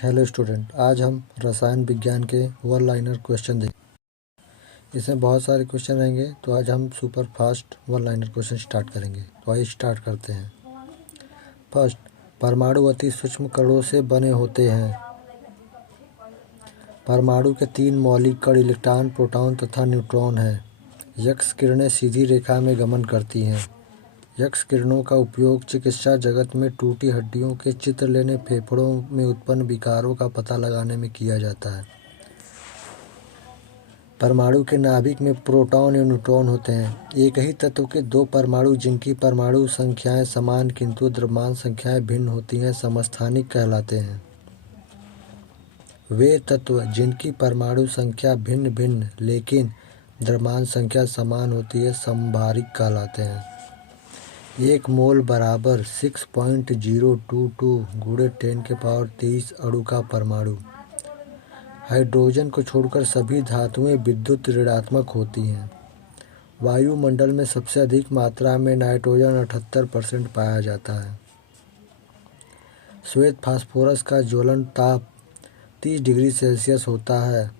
Hello student, आज हम रसायन विज्ञान के वन लाइनर क्वेश्चन देखेंगे। इसमें बहुत सारे क्वेश्चन रहेंगे, तो आज हम super fast one liner question start करेंगे। तो आइए स्टार्ट करते हैं। फर्स्ट, परमाणु अति सूक्ष्म कणों से बने होते हैं। परमाणु के 3 मौलिक कण इलेक्ट्रॉन, प्रोटॉन तथा न्यूट्रॉन हैं। एक्स किरणें सीधी रेखा में गमन करती हैं। एक्स किरणों का उपयोग चिकित्सा जगत में टूटी हड्डियों के चित्र लेने, फेफड़ों में उत्पन्न विकारों का पता लगाने में किया जाता है। परमाणु के नाभिक में प्रोटॉन एवं न्यूट्रॉन होते हैं। एक ही तत्व के 2 परमाणु जिनकी परमाणु संख्याएं समान किंतु द्रव्यमान संख्याएं भिन्न होती हैं समस्थानिक कहलाते हैं। वे तत्व जिनकी परमाणु संख्या भिन्न भिन्न लेकिन द्रव्यमान संख्या समान होती है समभारिक कहलाते हैं। 1 मोल बराबर 6.022 × 10⁻23 अणु का परमाणु। हाइड्रोजन को छोड़कर सभी धातुएं विद्युत ऋणात्मक होती हैं। वायुमंडल में सबसे अधिक मात्रा में नाइट्रोजन 78% पाया जाता है। श्वेत फास्फोरस का ज्वलन ताप 30 डिग्री सेल्सियस होता है।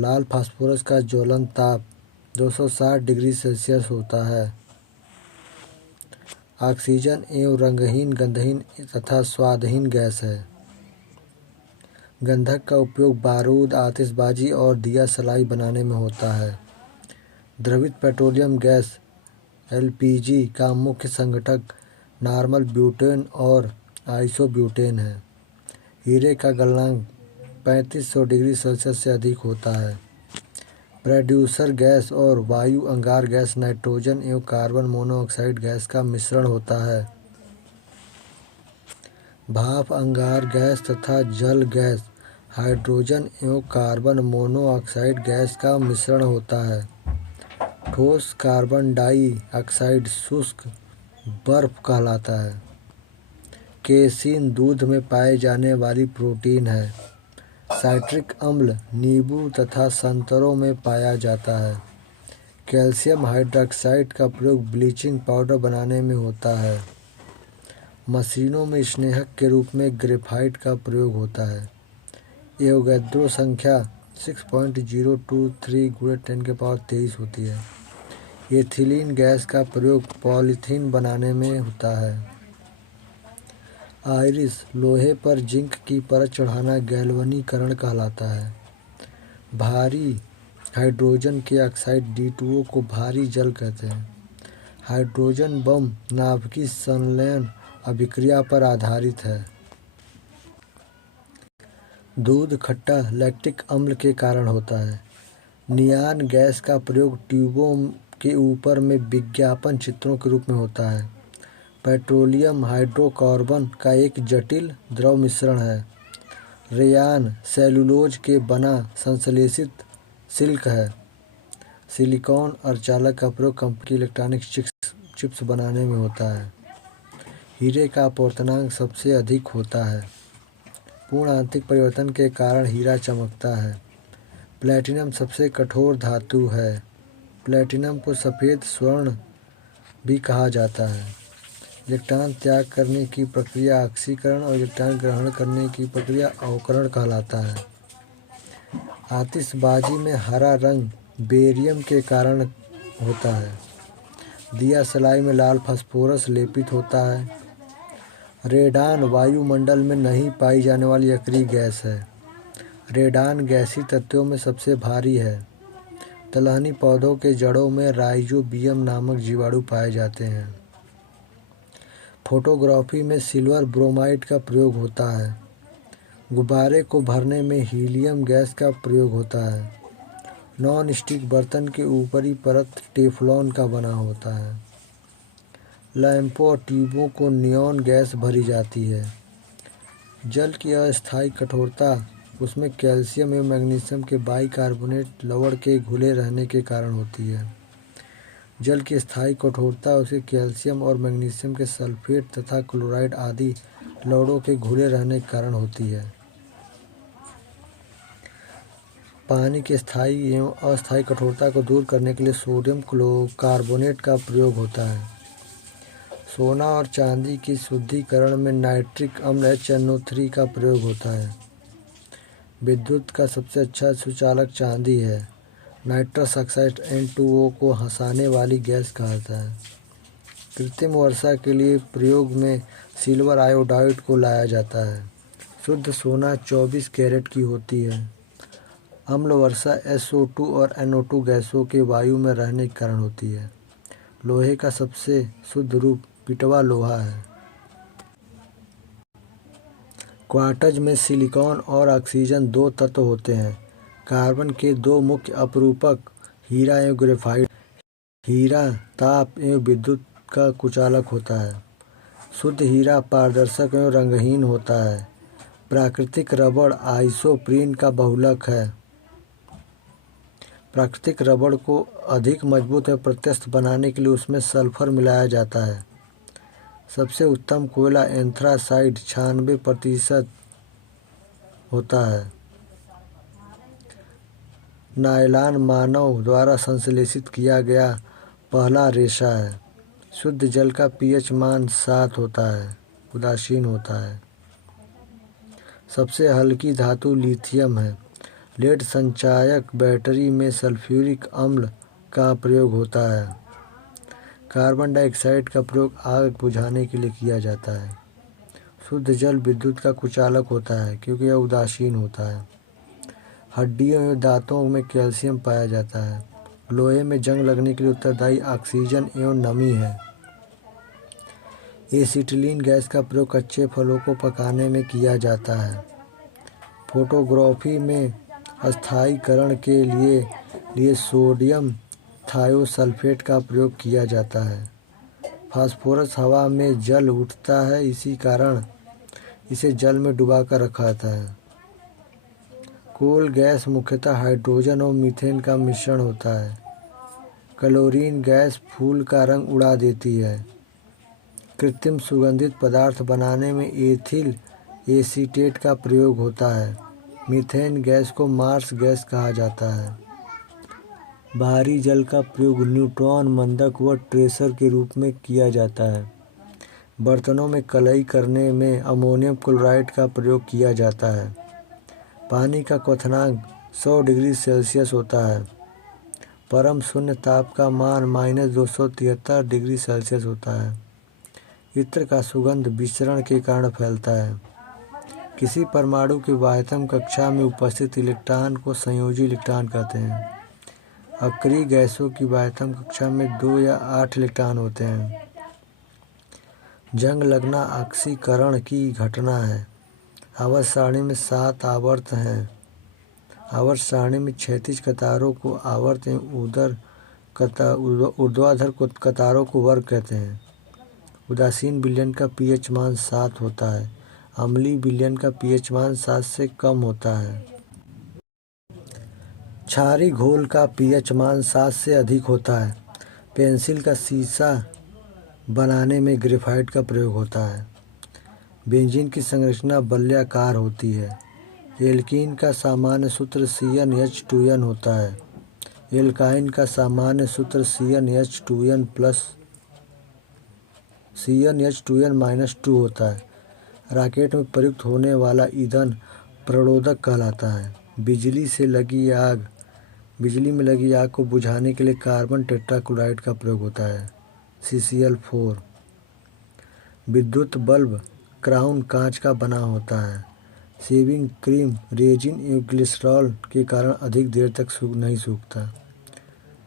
लाल फास्फोरस का ज्वलन ताप 260 डिग्री सेल्सियस होता है। ऑक्सीजन एवं रंगहीन, गंधहीन तथा स्वादहीन गैस है। गंधक का उपयोग बारूद, आतिशबाजी और दिया सलाई बनाने में होता है। द्रवित पेट्रोलियम गैस एलपीजी का मुख्य संघटक नॉर्मल ब्यूटेन और आइसोब्यूटेन है। हीरे का गलनांक 3500 डिग्री सेल्सियस से अधिक होता है। प्रोड्यूसर गैस और वायु अंगार गैस नाइट्रोजन एवं कार्बन मोनोऑक्साइड गैस का मिश्रण होता है। भाप अंगार गैस तथा जल गैस हाइड्रोजन एवं कार्बन मोनोऑक्साइड गैस का मिश्रण होता है। ठोस कार्बन डाइऑक्साइड शुष्क बर्फ कहलाता है। केसीन दूध में पाई जाने वाली प्रोटीन है। साइट्रिक अम्ल नींबू तथा संतरों में पाया जाता है। कैल्शियम हाइड्रॉक्साइड का प्रयोग ब्लीचिंग पाउडर बनाने में होता है। मशीनों में स्नेहक के रूप में ग्रेफाइट का प्रयोग होता है। एवोगैड्रो संख्या 6.023 × 10⁻23 होती है। एथिलीन गैस का प्रयोग पॉलीथीन बनाने में होता है। आयरिस लोहे पर जिंक की परत चढ़ाना गैल्वनीकरण कहलाता है। भारी हाइड्रोजन के ऑक्साइड D2O को भारी जल कहते हैं। हाइड्रोजन बम नाभिकीय संलयन अभिक्रिया पर आधारित है। दूध खट्टा लैक्टिक अम्ल के कारण होता है। नियान गैस का प्रयोग ट्यूबों के ऊपर में विज्ञापन चित्रों के रूप में होता है। पेट्रोलियम हाइड्रोकार्बन का एक जटिल द्रव मिश्रण है। रेयान सेलुलोज के बना संश्लेषित सिल्क है। सिलिकॉन अर्धचालक का प्रयोग कंपनी की इलेक्ट्रॉनिक चिप्स बनाने में होता है। हीरे का अपवर्तनांक सबसे अधिक होता है। पूर्ण आंतरिक परिवर्तन के कारण हीरा चमकता है। प्लैटिनम सबसे कठोर धातु है। प्लैटिनम को सफ़ेद स्वर्ण भी कहा जाता है। इलेक्ट्रॉन त्याग करने की प्रक्रिया ऑक्सीकरण और इलेक्ट्रॉन ग्रहण करने की प्रक्रिया अवकरण कहलाता है। आतिशबाजी में हरा रंग बेरियम के कारण होता है। दिया सलाई में लाल फास्फोरस लेपित होता है। रेडान वायुमंडल में नहीं पाई जाने वाली अक्रिय गैस है। रेडान गैसीय तत्वों में सबसे भारी है। दलहनी पौधों के जड़ों में राइजोबियम नामक जीवाणु पाए जाते हैं। फोटोग्राफी में सिल्वर ब्रोमाइड का प्रयोग होता है। गुब्बारे को भरने में हीलियम गैस का प्रयोग होता है। नॉन स्टिक बर्तन के ऊपरी परत टेफ्लॉन का बना होता है। लैंपों और ट्यूबों को नियॉन गैस भरी जाती है। जल की अस्थायी कठोरता उसमें कैल्शियम एवं मैग्नीशियम के बाइकार्बोनेट लवण के घुले रहने के कारण होती है। जल की स्थायी कठोरता उसके कैल्शियम और मैग्नीशियम के सल्फेट तथा क्लोराइड आदि लवणों के घुले रहने के कारण होती है। पानी की स्थायी एवं अस्थायी कठोरता को दूर करने के लिए सोडियम कार्बोनेट का प्रयोग होता है। सोना और चांदी की शुद्धिकरण में नाइट्रिक अम्ल HNO3 का प्रयोग होता है। विद्युत का सबसे अच्छा सुचालक चांदी है। नाइट्रस ऑक्साइड N2O को हंसाने वाली गैस कहा जाता है। कृत्रिम वर्षा के लिए प्रयोग में सिल्वर आयोडाइड को लाया जाता है। शुद्ध सोना 24 कैरेट की होती है। अम्ल वर्षा SO2 और NO2 गैसों के वायु में रहने के कारण होती है। लोहे का सबसे शुद्ध रूप पिटवा लोहा है। क्वार्ट्ज में सिलिकॉन और ऑक्सीजन दो तत्व होते हैं। कार्बन के दो मुख्य अपरूपक हीरा एवं ग्रेफाइट। हीरा ताप एवं विद्युत का कुचालक होता है। शुद्ध हीरा पारदर्शक एवं रंगहीन होता है। प्राकृतिक रबड़ आइसोप्रीन का बहुलक है। प्राकृतिक रबड़ को अधिक मजबूत एवं प्रत्यक्ष बनाने के लिए उसमें सल्फर मिलाया जाता है। सबसे उत्तम कोयला एंथ्रासाइट 96% होता है। नायलॉन मानव द्वारा संश्लेषित किया गया पहला रेशा है। शुद्ध जल का pH मान 7 होता है, उदासीन होता है। सबसे हल्की धातु लिथियम है। लेड संचायक बैटरी में सल्फ्यूरिक अम्ल का प्रयोग होता है। कार्बन डाइऑक्साइड का प्रयोग आग बुझाने के लिए किया जाता है। शुद्ध जल विद्युत का कुचालक होता है क्योंकि यह उदासीन होता है। हड्डियों एवं दांतों में कैल्शियम पाया जाता है। लोहे में जंग लगने के लिए उत्तरदायी ऑक्सीजन एवं नमी है। एसिटिलीन गैस का प्रयोग कच्चे फलों को पकाने में किया जाता है। फोटोग्राफी में स्थायीकरण के लिए सोडियम थायोसल्फेट का प्रयोग किया जाता है। फास्फोरस हवा में जल उठता है, इसी कारण इसे जल में डुबाकर रखा जाता है। कोल गैस मुख्यतः हाइड्रोजन और मीथेन का मिश्रण होता है। क्लोरीन गैस फूल का रंग उड़ा देती है। कृत्रिम सुगंधित पदार्थ बनाने में एथिल एसीटेट का प्रयोग होता है। मीथेन गैस को मार्स गैस कहा जाता है। बाहरी जल का प्रयोग न्यूट्रॉन मंदक व ट्रेसर के रूप में किया जाता है। बर्तनों में कलई करने में अमोनियम क्लोराइड का प्रयोग किया जाता है। पानी का क्वथनांक 100 डिग्री सेल्सियस होता है। परम शून्य ताप का मान -273 डिग्री सेल्सियस होता है। इत्र का सुगंध विसरण के कारण फैलता है। किसी परमाणु की बाह्यतम कक्षा में उपस्थित इलेक्ट्रॉन को संयोजी इलेक्ट्रॉन कहते हैं। अक्रिय गैसों की बाह्यतम कक्षा में 2 या 8 इलेक्ट्रॉन होते हैं। जंग लगना ऑक्सीकरण की घटना है। आवर्त सारणी में 7 आवर्त हैं। आवर्त सारणी में क्षैतिज कतारों को आवर्त एवं ऊर्ध्वाधर कतारों को वर्ग कहते हैं। उदासीन विलयन का pH मान 7 होता है। अम्लीय विलयन का pH मान 7 से कम होता है। क्षारीय घोल का pH मान 7 से अधिक होता है। पेंसिल का शीशा बनाने में ग्रेफाइट का प्रयोग होता है। बेंजीन की संरचना वलयाकार होती है। एल्कीन का सामान्य सूत्र CnH2n होता है। एल्काइन का सामान्य सूत्र CnH2n-2 होता है। रॉकेट में प्रयुक्त होने वाला ईंधन प्रणोदक कहलाता है। बिजली में लगी आग को बुझाने के लिए कार्बन टेट्राक्लोराइड का प्रयोग होता है, CCl4। विद्युत बल्ब क्राउन कांच का बना होता है। शेविंग क्रीम रेजिन एवं ग्लिसरॉल के कारण अधिक देर तक नहीं सूखता।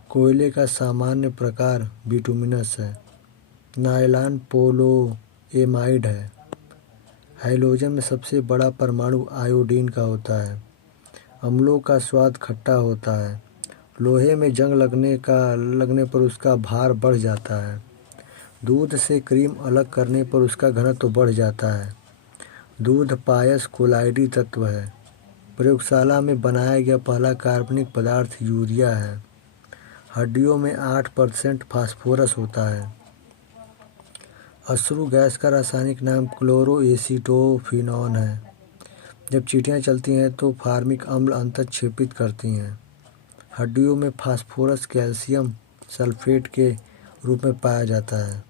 कोयले का सामान्य प्रकार बिटुमिनस है। नायलॉन पोलोएमाइड है। हैलोजन में सबसे बड़ा परमाणु आयोडीन का होता है। अम्लों का स्वाद खट्टा होता है। लोहे में जंग लगने पर उसका भार बढ़ जाता है। दूध से क्रीम अलग करने पर उसका घनत्व बढ़ जाता है। दूध पायस कोलाइडी तत्व है। प्रयोगशाला में बनाया गया पहला कार्बनिक पदार्थ यूरिया है। हड्डियों में 8% फास्फोरस होता है। अश्रु गैस का रासायनिक नाम क्लोरोएसिटोफिनॉन है। जब चींटियाँ चलती हैं तो फार्मिक अम्ल अंतःक्षेपित करती हैं। हड्डियों में फास्फोरस कैल्शियम सल्फेट के रूप में पाया जाता है।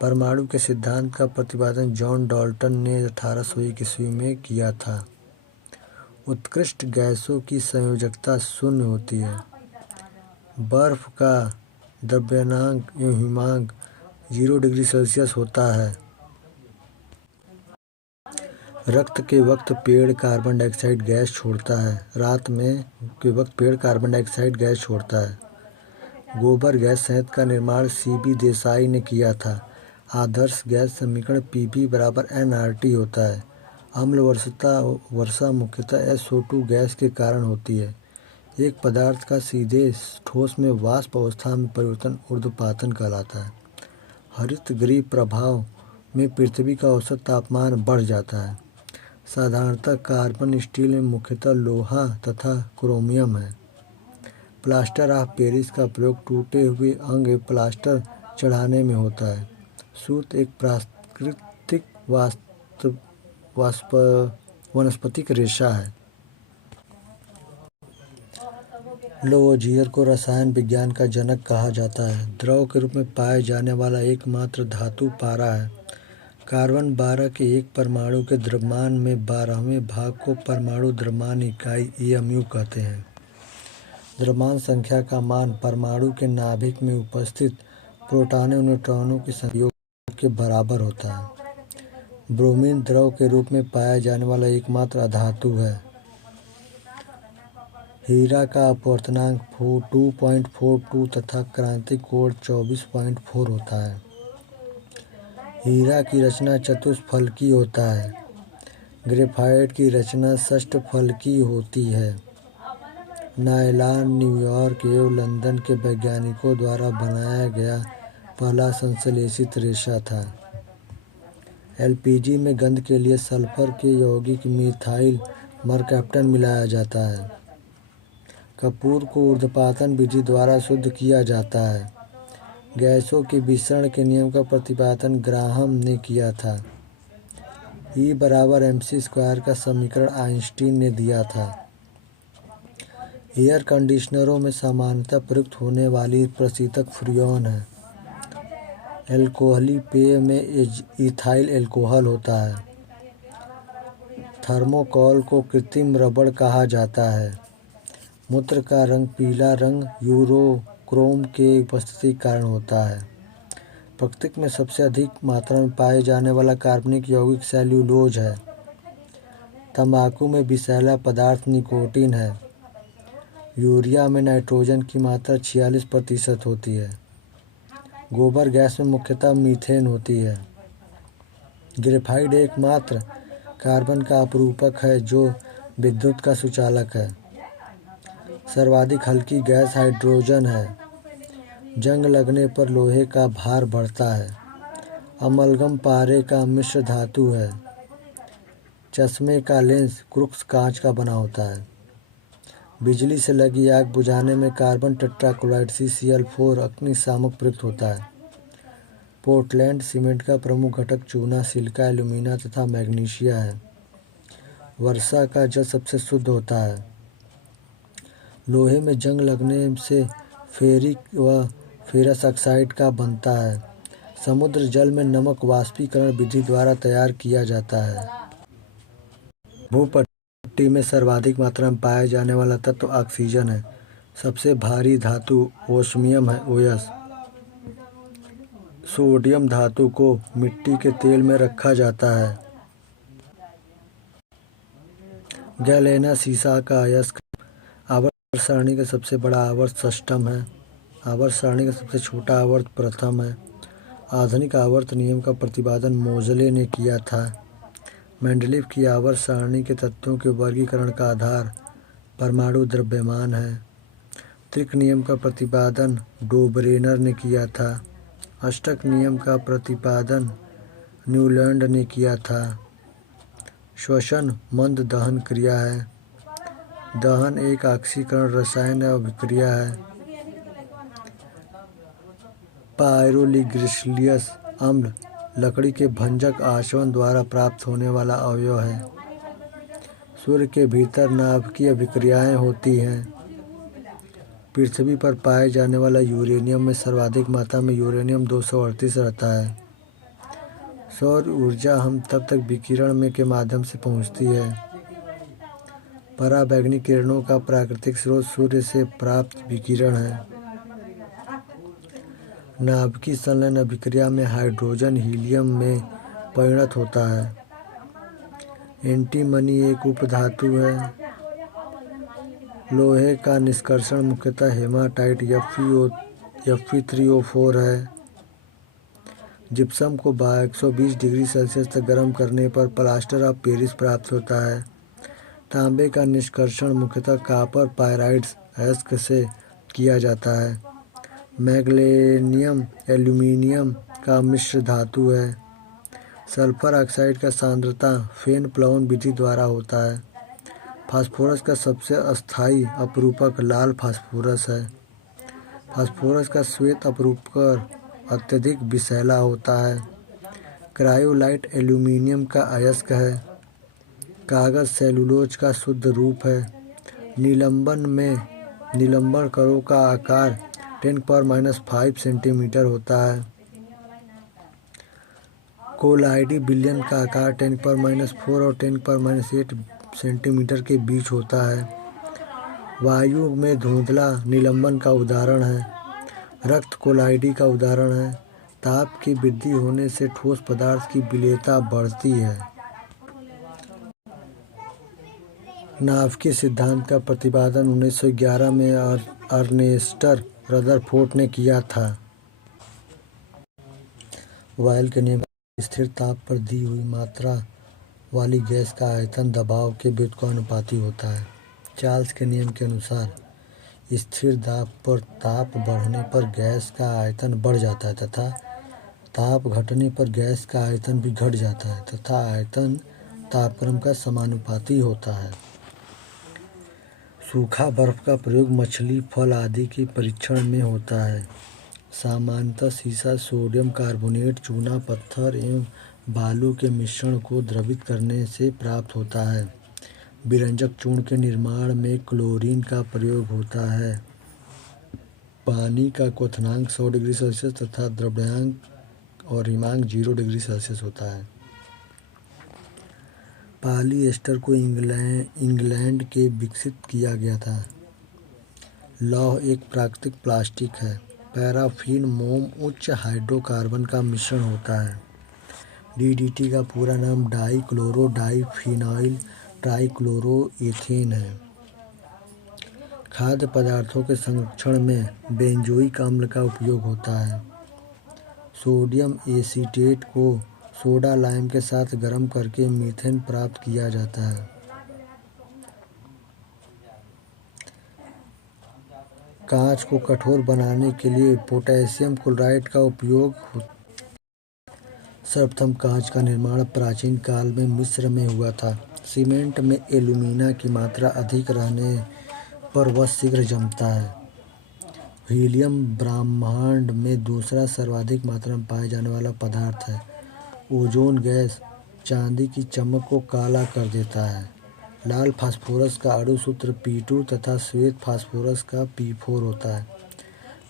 परमाणु के सिद्धांत का प्रतिपादन जॉन डाल्टन ने 1801 ईस्वी में किया था। उत्कृष्ट गैसों की संयोजकता शून्य होती है। बर्फ का द्रव्यमाप एवं हिमांक 0 डिग्री सेल्सियस होता है। रक्त के वक्त पेड़ कार्बन डाइऑक्साइड गैस छोड़ता है। रात में के वक्त पेड़ कार्बन डाइऑक्साइड गैस छोड़ता है। गोबर गैस संयंत्र का निर्माण CB देसाई ने किया था। आदर्श गैस समीकरण Pv बराबर nRT होता है। अम्ल वर्षा मुख्यतः SO2 गैस के कारण होती है। एक पदार्थ का सीधे ठोस में वाष्प अवस्था में परिवर्तन ऊर्ध्वपातन कहलाता है। हरित गृह प्रभाव में पृथ्वी का औसत तापमान बढ़ जाता है। साधारणतः कार्बन स्टील में मुख्यतः लोहा तथा क्रोमियम है। प्लास्टर ऑफ पेरिस का प्रयोग टूटे हुए अंग प्लास्टर चढ़ाने में होता है। सूत एक प्राकृतिक वनस्पतिक रेशा है। लवोजियर को रसायन विज्ञान का जनक कहा जाता है। द्रव के रूप में पाए जाने वाला एकमात्र धातु पारा है। कार्बन 12 के एक परमाणु के द्रव्यमान में 12वें भाग को परमाणु द्रव्यमान इकाई AMU कहते हैं। द्रव्यमान संख्या का मान परमाणु के नाभिक में उपस्थित प्रोटॉनों और न्यूट्रॉनों के संयोग के बराबर होता है। ब्रोमीन द्रव के रूप में पाया जाने वाला एकमात्र अधातु है। हीरा का अपवर्तनांक 2.42 तथा क्रांतिक कोण 24.4 होता है। हीरा की रचना चतुष्फलकी होता है। ग्रेफाइट की रचना षष्ठफलकी होती है। नायलॉन न्यूयॉर्क एवं लंदन के वैज्ञानिकों द्वारा बनाया गया पहला संश्लेषित रेशा था। LPG में गंध के लिए सल्फर के यौगिक मिथाइल मरकैप्टन मिलाया जाता है। कपूर को ऊर्ध्वपातन विधि द्वारा शुद्ध किया जाता है। गैसों के विसरण के नियम का प्रतिपादन ग्राहम ने किया था। E बराबर mc² का समीकरण आइंस्टीन ने दिया था। एयर कंडीशनरों में सामान्यतः प्रयुक्त होने वाली प्रशीतक फ्रियोन है। अल्कोहली पेय में इथाइल अल्कोहल होता है। थर्मोकोल को कृत्रिम रबड़ कहा जाता है। मूत्र का रंग पीला रंग यूरोक्रोम के उपस्थिति के कारण होता है। प्रकृति में सबसे अधिक मात्रा में पाए जाने वाला कार्बनिक यौगिक सेल्यूलोज है। तंबाकू में विषैला पदार्थ निकोटीन है। यूरिया में नाइट्रोजन की मात्रा 46% होती है। गोबर गैस में मुख्यतः मीथेन होती है। ग्रेफाइट एकमात्र कार्बन का अपरूपक है जो विद्युत का सुचालक है। सर्वाधिक हल्की गैस हाइड्रोजन है। जंग लगने पर लोहे का भार बढ़ता है। अमलगम पारे का मिश्र धातु है। चश्मे का लेंस क्रूक्स कांच का बना होता है। बिजली से लगी आग बुझाने में कार्बन टेट्राक्लोराइड CCl4 अग्निशामक प्रयुक्त होता है। पोर्टलैंड सीमेंट का प्रमुख घटक चूना, सिलिका, एल्यूमिना तथा मैग्नीशिया है। वर्षा का जल सबसे शुद्ध होता है। लोहे में जंग लगने से फेरिक व फेरस ऑक्साइड का बनता है। समुद्र जल में नमक वाष्पीकरण विधि द्वारा तैयार किया जाता है। भूपट्टी में सर्वाधिक मात्रा में पाया जाने वाला तत्व ऑक्सीजन है। सबसे भारी धातु ओस्मियम है OS। सोडियम धातु को मिट्टी के तेल में रखा जाता है। गैलेना सीसा का अयस्क। आवर्त सारणी का सबसे बड़ा आवर्त षष्ठम है। आवर्त सारणी का सबसे छोटा आवर्त प्रथम है। आधुनिक आवर्त नियम का प्रतिपादन मोजले ने किया था। मेंडलीव की आवर्त सारणी के तत्वों के वर्गीकरण का आधार परमाणु द्रव्यमान है। त्रिक नियम का प्रतिपादन डोब्रेनर ने किया था। अष्टक नियम का प्रतिपादन न्यूलैंड ने किया था। श्वसन मंद दहन क्रिया है। दहन एक ऑक्सीकरण रसायन अभिक्रिया है। पायरोलिग्लिसरॉल अम्ल लकड़ी के भंजक आसवन द्वारा प्राप्त होने वाला अवयव है। सूर्य के भीतर नाभिकीय अभिक्रियाएं होती हैं। पृथ्वी पर पाए जाने वाला यूरेनियम में सर्वाधिक मात्रा में यूरेनियम 238 रहता है। सौर ऊर्जा हम तब तक विकिरण में के माध्यम से पहुंचती है। पराबैंगनी किरणों का प्राकृतिक स्रोत सूर्य से प्राप्त विकिरण है। नाभिकीय संलयन अभिक्रिया में हाइड्रोजन हीलियम में परिणत होता है। एंटीमनी एक उपधातु है। लोहे का निष्कर्षण मुख्यतः हेमाटाइट Fe3O4 है। जिप्सम को 120 डिग्री सेल्सियस तक गर्म करने पर प्लास्टर ऑफ पेरिस प्राप्त होता है। तांबे का निष्कर्षण मुख्यतः कॉपर पायराइड्स अयस्क से किया जाता है। मैग्नीशियम एल्यूमीनियम का मिश्र धातु है। सल्फर ऑक्साइड का सांद्रता फेन प्लवन विधि द्वारा होता है। फास्फोरस का सबसे अस्थायी अपरूपक लाल फास्फोरस है। फास्फोरस का श्वेत अपरूपक अत्यधिक विषैला होता है। क्रायोलाइट एल्यूमीनियम का अयस्क है। कागज सेलुलोज का शुद्ध रूप है। निलंबन कणों का आकार 10⁻⁵ सेंटीमीटर होता है। कोलाइडी विलयन का आकार 10⁻⁴ और 10⁻8 सेंटीमीटर के बीच होता है। वायु में धुंधला निलंबन का उदाहरण है। रक्त कोलाइडी का उदाहरण है। ताप की वृद्धि होने से ठोस पदार्थ की विलेयता बढ़ती है। नाभिकीय सिद्धांत का प्रतिपादन 1911 में अर्नेस्ट रदरफोर्ड ने किया था। बॉयल के नियम स्थिर ताप पर दी हुई मात्रा वाली गैस का आयतन दबाव के व्युत्क्रमानुपाती होता है। चार्ल्स के नियम के अनुसार स्थिर दाब पर ताप बढ़ने पर गैस का आयतन बढ़ जाता है तथा ताप घटने पर गैस का आयतन भी घट जाता है तथा आयतन तापक्रम का समानुपाती होता है। सूखा बर्फ का प्रयोग मछली, फल आदि के परीक्षण में होता है। सामान्यतः सीसा सोडियम कार्बोनेट, चूना, पत्थर एवं बालू के मिश्रण को द्रवित करने से प्राप्त होता है। विरंजक चूर्ण के निर्माण में क्लोरीन का प्रयोग होता है। पानी का क्वथनांक 100 डिग्री सेल्सियस तथा द्रव्यांक और हिमांक 0 डिग्री सेल्सियस होता है। पॉलिएस्टर को इंग्लैंड के विकसित किया गया था। लौह एक प्राकृतिक प्लास्टिक है। पैराफिन मोम उच्च हाइड्रोकार्बन का मिश्रण होता है। DDT का पूरा नाम डाइक्लोरो डाइफिनाइल ट्राइक्लोरोएथेन है। खाद्य पदार्थों के संरक्षण में बेंजोइक अम्ल का उपयोग होता है। सोडियम एसीटेट को सोडा लाइम के साथ गर्म करके मीथेन प्राप्त किया जाता है। कांच को कठोर बनाने के लिए पोटेशियम क्लोराइड का उपयोग होता है। सर्वप्रथम कांच का निर्माण प्राचीन काल में मिस्र में हुआ था। सीमेंट में एल्यूमिना की मात्रा अधिक रहने पर वह शीघ्र जमता है। हीलियम ब्रह्मांड में दूसरा सर्वाधिक मात्रा में पाया जाने वाला पदार्थ है। ओजोन गैस चांदी की चमक को काला कर देता है। लाल फास्फोरस का अणु सूत्र P2 तथा श्वेत फास्फोरस का P4 होता है।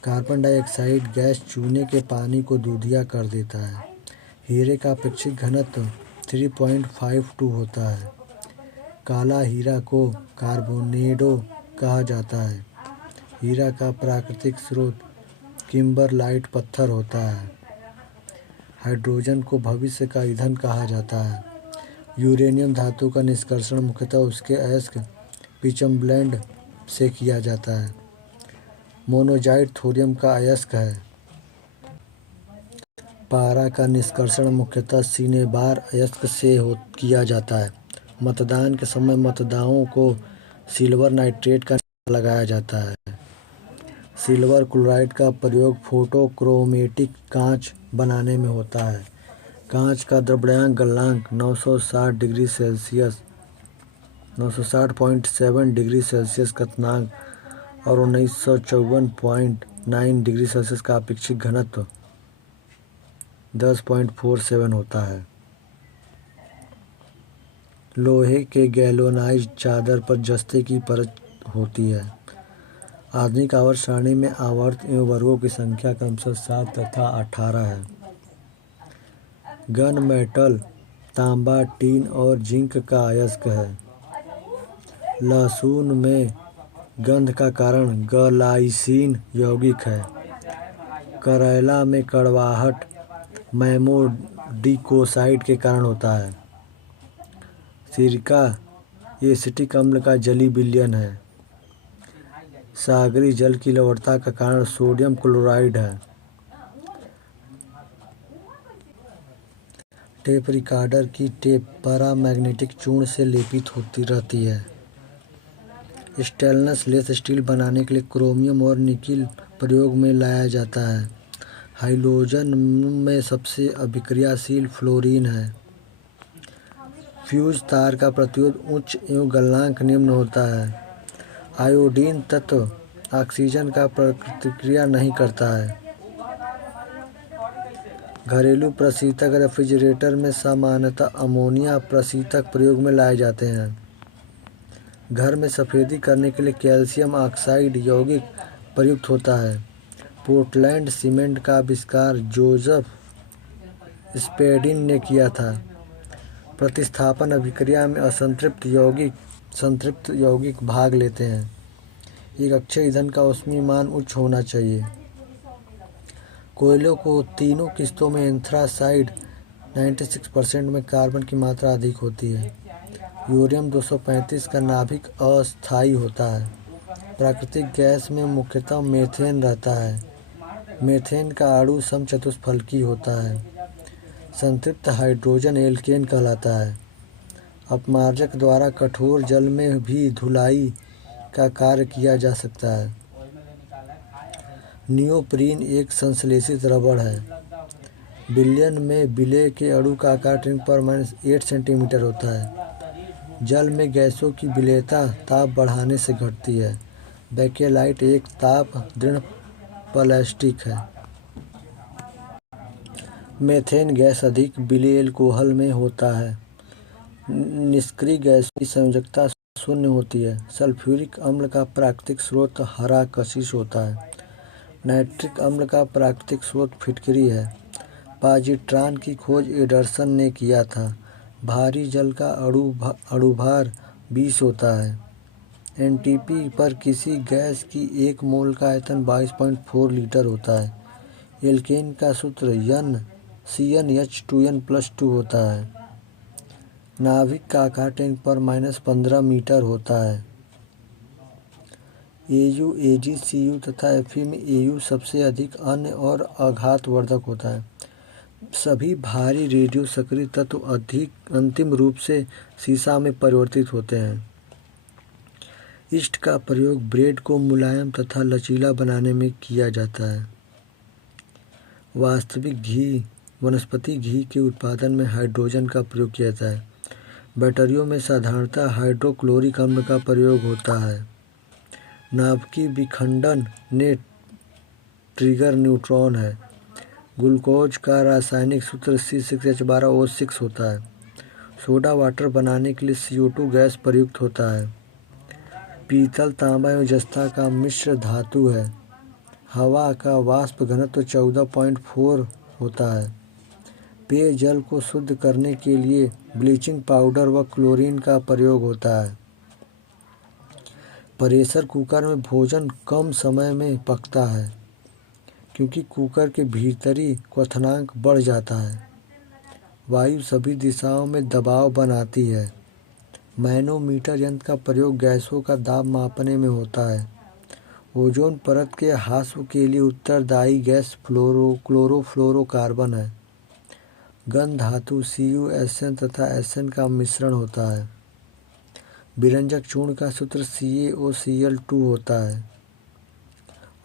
कार्बन डाइऑक्साइड गैस चूने के पानी को दूधिया कर देता है। हीरे का अपेक्षित घनत्व 3.52 होता है। काला हीरा को कार्बोनेडो कहा जाता है। हीरा का प्राकृतिक स्रोत किम्बरलाइट पत्थर होता है। हाइड्रोजन को भविष्य का ईंधन कहा जाता है। यूरेनियम धातु का निष्कर्षण मुख्यतः उसके अयस्क पिचमब्लेंड से किया जाता है। मोनोजाइट थोरियम का अयस्क है। पारा का निष्कर्षण मुख्यतः सिनेबार अयस्क से किया जाता है। मतदान के समय मतदाताओं को सिल्वर नाइट्रेट का टीका लगाया जाता है। सिल्वर क्लोराइड का प्रयोग फोटोक्रोमेटिक कांच बनाने में होता है। कांच का द्रव्यांक गलनांक 960.7 डिग्री सेल्सियस क्वथनांक और 1954.9 डिग्री सेल्सियस का अपेक्षित घनत्व 10.47 होता है। लोहे के गैल्वेनाइज्ड चादर पर जस्ते की परत होती है। आधुनिक आवर्त सारणी में आवर्त एवं वर्गों की संख्या क्रमशः 7 तथा 18 है। गन मेटल तांबा, टीन और जिंक का अयस्क है। लहसुन में गंध का कारण ग्लाइसिन यौगिक है। करेला में कड़वाहट मेमोडिकोसाइड के कारण होता है। सिरका एसिटिक अम्ल का जली विलयन है। सागरी जल की लवणता का कारण सोडियम क्लोराइड है। टेप रिकॉर्डर की टेप पैरामैग्नेटिक चूर्ण से लेपित होती रहती है। स्टेनलेस लेस स्टील बनाने के लिए क्रोमियम और निकिल प्रयोग में लाया जाता है। हाइड्रोजन में सबसे अभिक्रियाशील फ्लोरीन है। फ्यूज तार का प्रतिरोध उच्च एवं गलनांक निम्न होता है। आयोडीन तत्व ऑक्सीजन का प्रतिक्रिया नहीं करता है। घरेलू प्रशीतक रेफ्रिजरेटर में सामान्यतः अमोनिया प्रशीतक प्रयोग में लाए जाते हैं। घर में सफेदी करने के लिए कैल्शियम ऑक्साइड यौगिक प्रयुक्त होता है। पोर्टलैंड सीमेंट का आविष्कार जोसेफ स्पेडिन ने किया था। प्रतिस्थापन अभिक्रिया में असंतृप्त यौगिक संतृप्त यौगिक भाग लेते हैं। एक अक्षय ईंधन का ऊष्मीय मान उच्च होना चाहिए। कोयले को तीनों किस्तों में एंथ्रासाइड 96% में कार्बन की मात्रा अधिक होती है। यूरेनियम 235 का नाभिक अस्थायी होता है। प्राकृतिक गैस में मुख्यतः मीथेन रहता है। मीथेन का अणु समचतुष्फलकी होता है। संतृप्त हाइड्रोजन एल्केन कहलाता है। अपमार्जक द्वारा कठोर जल में भी धुलाई का कार्य किया जा सकता है। नियोप्रीन एक संश्लेषित रबड़ है। विलयन में विलेय के अणु का आकार 10⁻⁸ सेंटीमीटर होता है। जल में गैसों की विलेयता ताप बढ़ाने से घटती है। बेकेलाइट एक ताप दृढ़ प्लास्टिक है। मीथेन गैस अधिक विलेय अल्कोहल में होता है। निष्क्रिय गैसों की संयोजकता शून्य होती है। सल्फ्यूरिक अम्ल का प्राकृतिक स्रोत हरा कशिश होता है। नाइट्रिक अम्ल का प्राकृतिक स्रोत फिटकरी है। पॉजिट्रॉन की खोज एंडरसन ने किया था। भारी जल का अणुभार 20 होता है। एनटीपी पर किसी गैस की 1 मोल का आयतन 22.4 लीटर होता है। एल्केन का सूत्र CnH2n+2 होता है। नाभिक का आकार 10⁻⁻15 मीटर होता है। Au, Ag, Cu तथा Fe में Au सबसे अधिक अन्य और आघातवर्धक होता है। सभी भारी रेडियो सक्रिय तत्व अंतिम रूप से सीसा में परिवर्तित होते हैं। यीस्ट का प्रयोग ब्रेड को मुलायम तथा लचीला बनाने में किया जाता है। वास्तविक घी वनस्पति घी के उत्पादन में हाइड्रोजन का प्रयोग किया जाता है। बैटरियों में साधारणतः हाइड्रोक्लोरिक अम्ल का प्रयोग होता है। नाभिकीय विखंडन ने ट्रिगर न्यूट्रॉन है। ग्लूकोज का रासायनिक सूत्र C6H12O6 होता है। सोडा वाटर बनाने के लिए CO2 गैस प्रयुक्त होता है। पीतल तांबा एवं जस्ता का मिश्र धातु है। हवा का वाष्प घनत्व 14.4 होता है। पेयजल को शुद्ध करने के लिए ब्लीचिंग पाउडर व क्लोरीन का प्रयोग होता है। प्रेशर कुकर में भोजन कम समय में पकता है क्योंकि कुकर के भीतरी क्वथनांक बढ़ जाता है। वायु सभी दिशाओं में दबाव बनाती है। मैनोमीटर यंत्र का प्रयोग गैसों का दाब मापने में होता है। ओजोन परत के ह्रास के लिए उत्तरदायी गैस क्लोरोफ्लोरोकार्बन है। गंध धातु CuSN तथा SN का मिश्रण होता है। विरंजक चूर्ण का सूत्र CaOCl2 होता है।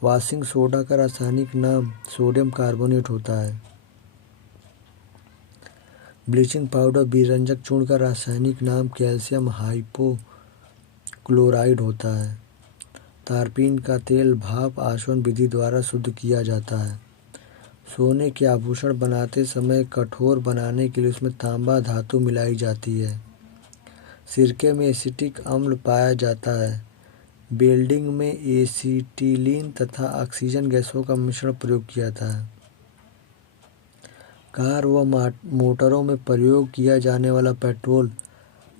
वॉशिंग सोडा का रासायनिक नाम सोडियम कार्बोनेट होता है। ब्लीचिंग पाउडर विरंजक चूर्ण का रासायनिक नाम कैल्शियम हाइपोक्लोराइड होता है। तारपीन का तेल भाप आसवन विधि द्वारा शुद्ध किया जाता है। सोने के आभूषण बनाते समय कठोर बनाने के लिए उसमें तांबा धातु मिलाई जाती है। सिरके में एसिटिक अम्ल पाया जाता है। वेल्डिंग में एसीटिलीन तथा ऑक्सीजन गैसों का मिश्रण प्रयोग किया जाता है। कार व मोटरों में प्रयोग किया जाने वाला पेट्रोल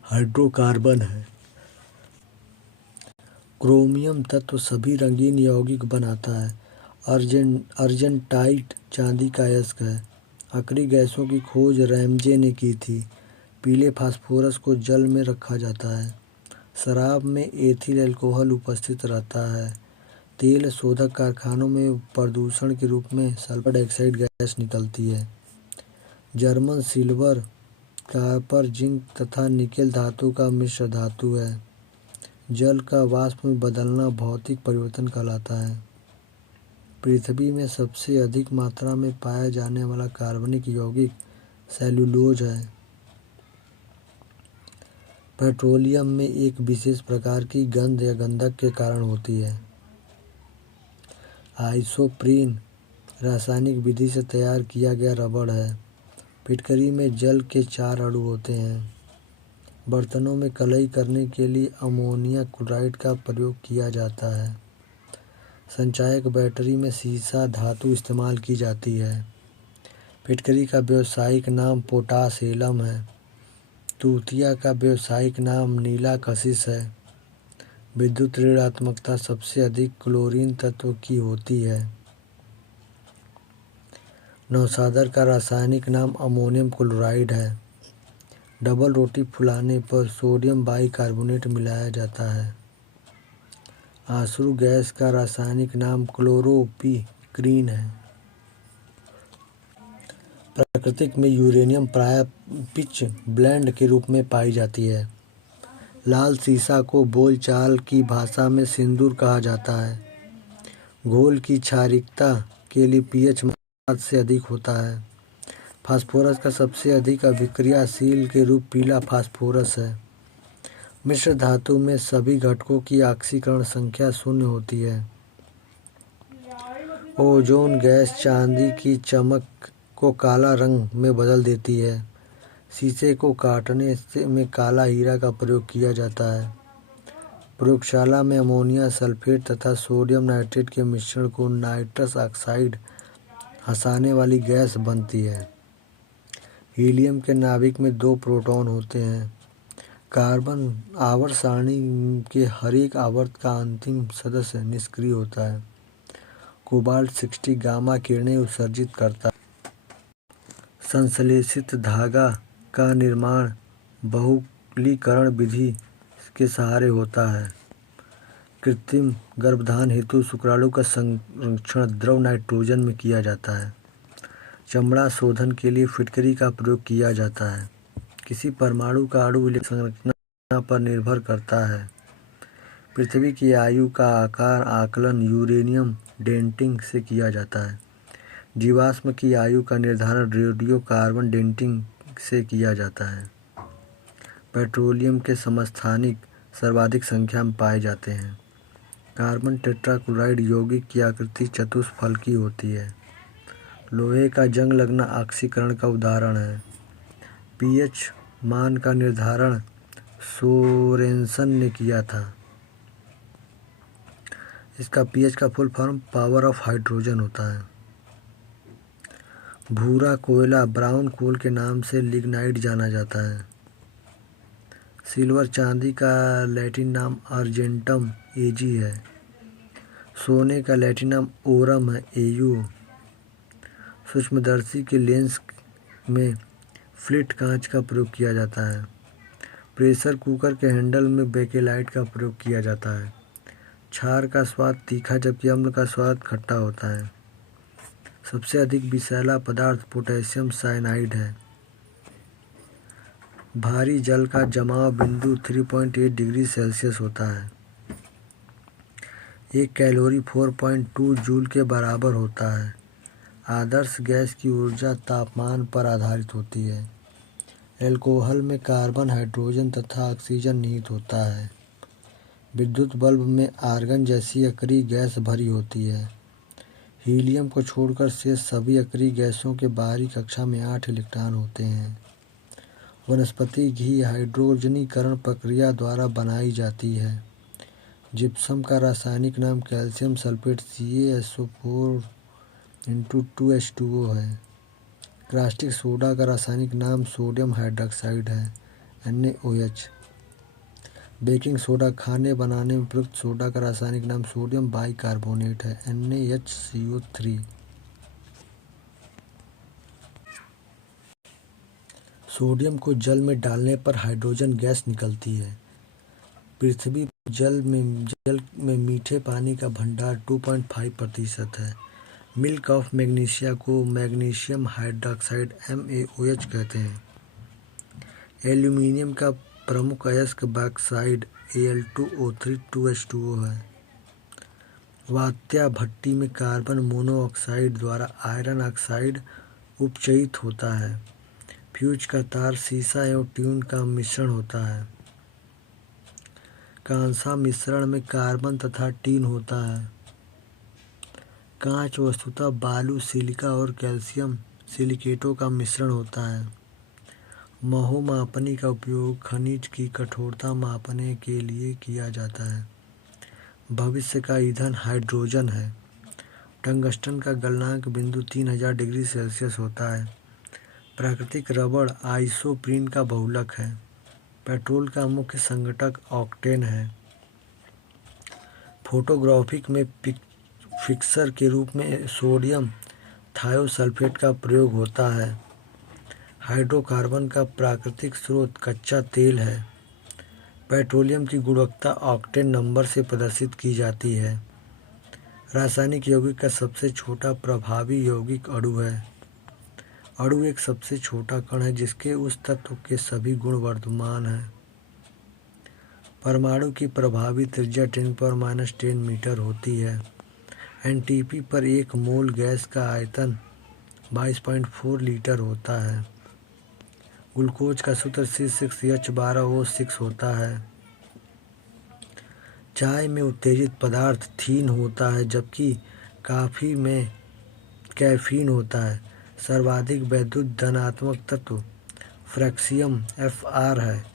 हाइड्रोकार्बन है। क्रोमियम तत्व सभी रंगीन यौगिक बनाता है। अर्जेंटाइट चांदी का अयस्क है। अक्रिय गैसों की खोज रैमजे ने की थी। पीले फास्फोरस को जल में रखा जाता है। शराब में एथिल अल्कोहल उपस्थित रहता है। तेल शोधक कारखानों में प्रदूषण के रूप में सल्फर डाइऑक्साइड गैस निकलती है। जर्मन सिल्वर, कॉपर, जिंक तथा निकेल धातु का मिश्र धातु है। जल का वाष्प में बदलना भौतिक परिवर्तन कहलाता है। पृथ्वी में सबसे अधिक मात्रा में पाया जाने वाला कार्बनिक यौगिक सेलुलोज है। पेट्रोलियम में एक विशेष प्रकार की गंध या गंधक के कारण होती है। आइसोप्रीन रासायनिक विधि से तैयार किया गया रबड़ है। फिटकरी में जल के 4 अणु होते हैं। बर्तनों में कलई करने के लिए अमोनिया क्लोराइड का प्रयोग किया जाता है। संचायक बैटरी में सीसा धातु इस्तेमाल की जाती है। फिटकरी का व्यावसायिक नाम पोटाश एलम है। तूतिया का व्यावसायिक नाम नीला कशिश है। विद्युत ऋणात्मकता सबसे अधिक क्लोरीन तत्व की होती है। नौशादर का रासायनिक नाम अमोनियम क्लोराइड है। डबल रोटी फुलाने पर सोडियम बाइकार्बोनेट मिलाया जाता है। आश्रु गैस का रासायनिक नाम क्लोरोपिक्रीन है। प्राकृतिक में यूरेनियम प्रायः पिच ब्लेंड के रूप में पाई जाती है। लाल सीसा को बोलचाल की भाषा में सिंदूर कहा जाता है। घोल की क्षारीयता के लिए पीएच 7 से अधिक होता है। फास्फोरस का सबसे अधिक अभिक्रियाशील के रूप पीला फास्फोरस है। मिश्र धातु में सभी घटकों की ऑक्सीकरण संख्या 0 होती है। ओजोन गैस चांदी की चमक को काला रंग में बदल देती है। शीशे को काटने में काला हीरा का प्रयोग किया जाता है। प्रयोगशाला में अमोनिया सल्फेट तथा सोडियम नाइट्रेट के मिश्रण को नाइट्रस ऑक्साइड हंसाने वाली गैस बनती है। हीलियम के नाभिक में 2 प्रोटॉन होते हैं। कार्बन आवर्त सारणी के हर एक आवर्त का अंतिम सदस्य निष्क्रिय होता है। कोबाल्ट 60 गामा किरणें उत्सर्जित करता है। संश्लेषित धागा का निर्माण बहुलकीकरण विधि के सहारे होता है। कृत्रिम गर्भधान हेतु शुक्राणु का संरक्षण द्रव नाइट्रोजन में किया जाता है। चमड़ा शोधन के लिए फिटकरी का प्रयोग किया जाता है। किसी परमाणु का अणु संरचना पर निर्भर करता है। पृथ्वी की आयु का आकार आकलन यूरेनियम डेटिंग से किया जाता है। जीवाश्म की आयु का निर्धारण रेडियोकार्बन डेटिंग से किया जाता है। पेट्रोलियम के समस्थानिक सर्वाधिक संख्या में पाए जाते हैं। कार्बन टेट्राक्लोराइड यौगिक की आकृति चतुष्फलकी होती है। लोहे का जंग लगना ऑक्सीकरण का उदाहरण है। पीएच मान का निर्धारण सोरेनसन ने किया था। इसका पीएच का full form power of hydrogen होता है। भूरा कोयला ब्राउन कोल के नाम से लिग्नाइट जाना जाता है। सिल्वर चांदी का लैटिन नाम अर्जेंटम एजी है। सोने का लैटिन नाम ओरम है एयू। सूक्ष्मदर्शी के लेंस में फ्लिट कांच का प्रयोग किया जाता है। प्रेशर कुकर के हैंडल में बेकेलाइट का प्रयोग किया जाता है। क्षार का स्वाद तीखा जबकि अम्ल का स्वाद खट्टा होता है। सबसे अधिक विषैला पदार्थ पोटेशियम साइनाइड है। भारी जल का जमाव बिंदु 3.8 डिग्री सेल्सियस होता है। एक कैलोरी 4.2 जूल के बराबर होता है। आदर्श गैस की ऊर्जा तापमान पर आधारित होती है। एल्कोहल में कार्बन, हाइड्रोजन तथा ऑक्सीजन निहित होता है। विद्युत बल्ब में आर्गन जैसी अक्रिय गैस भरी होती है। हीलियम को छोड़कर शेष सभी अक्रिय गैसों के बाहरी कक्षा में 8 इलेक्ट्रॉन होते हैं। वनस्पति घी हाइड्रोजनीकरण प्रक्रिया द्वारा बनाई जाती है। जिप्सम का रासायनिक नाम कैल्शियम सल्फेट CaSO4 है। कास्टिक सोडा का रासायनिक नाम सोडियम हाइड्रॉक्साइड है NaOH। बेकिंग सोडा खाने बनाने में प्रयुक्त सोडा का रासायनिक नाम सोडियम बाइकार्बोनेट है, NaHCO3। सोडियम को जल में डालने पर हाइड्रोजन गैस निकलती है। पृथ्वी पर जल में मीठे पानी का भंडार 2.5% है। मिल्क ऑफ मैग्नीशिया को मैग्नीशियम हाइड्रॉक्साइड MaOH कहते हैं। एल्यूमीनियम का प्रमुख अयस्क बॉक्साइड Al2O3 2H2O है। वात्या भट्टी में कार्बन मोनोऑक्साइड द्वारा आयरन ऑक्साइड उपचयित होता है। फ्यूज का तार सीसा एवं ट्यून का मिश्रण होता है। कांसा मिश्रण में कार्बन तथा टीन होता है। कांच वस्तुतः बालू, सिलिका और कैल्शियम सिलिकेटों का मिश्रण होता है। महो मापनी का उपयोग खनिज की कठोरता मापने के लिए किया जाता है। भविष्य का ईंधन हाइड्रोजन है। टंगस्टन का गलनांक बिंदु 3000 डिग्री सेल्सियस होता है। प्राकृतिक रबड़ आइसोप्रीन का बहुलक है। पेट्रोल का मुख्य संघटक ऑक्टेन है। फोटोग्राफिक में फिक्सर के रूप में सोडियम थायोसल्फेट का प्रयोग होता है। हाइड्रोकार्बन का प्राकृतिक स्रोत कच्चा तेल है। पेट्रोलियम की गुणवत्ता ऑक्टेन नंबर से प्रदर्शित की जाती है। रासायनिक यौगिक का सबसे छोटा प्रभावी यौगिक अणु है। अणु एक सबसे छोटा कण है जिसके उस तत्व के सभी गुण वर्तमान हैं। परमाणु की प्रभावी त्रिज्या 10⁻⁻10 मीटर होती है। एनटीपी पर एक मोल गैस का आयतन 22.4 लीटर होता है। ग्लूकोज का सूत्र C6H12O6 होता है। चाय में उत्तेजित पदार्थ थीन होता है जबकि कॉफी में कैफीन होता है। सर्वाधिक वैद्युत धनात्मक तत्व फ्रैक्शियम Fr है।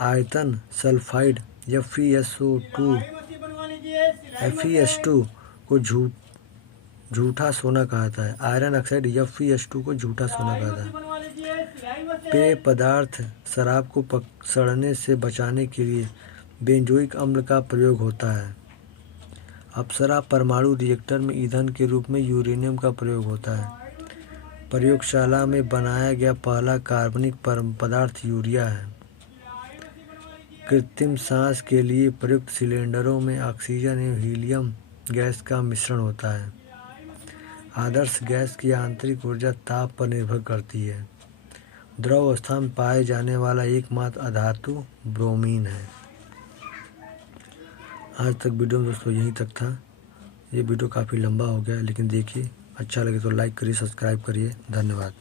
आयतन सल्फाइड FeS2 को झूठा सोना कहता है। आयरन ऑक्साइड FeS2 को झूठा सोना कहता है। पेय पदार्थ शराब को सड़ने से बचाने के लिए बेंजोइक अम्ल का प्रयोग होता है। अप्सरा परमाणु रिएक्टर में ईंधन के रूप में यूरेनियम का प्रयोग होता है। प्रयोगशाला में बनाया गया पहला कार्बनिक पदार्थ यूरिया है। कृत्रिम सांस के लिए प्रयुक्त सिलेंडरों में ऑक्सीजन एवं हीलियम गैस का मिश्रण होता है। आदर्श गैस की आंतरिक ऊर्जा ताप पर निर्भर करती है। द्रव अवस्था में पाए जाने वाला एकमात्र अधातु ब्रोमीन है। आज तक वीडियो में दोस्तों यहीं तक था। ये वीडियो काफ़ी लंबा हो गया, लेकिन देखिए अच्छा लगे तो लाइक करिए, सब्सक्राइब करिए। धन्यवाद।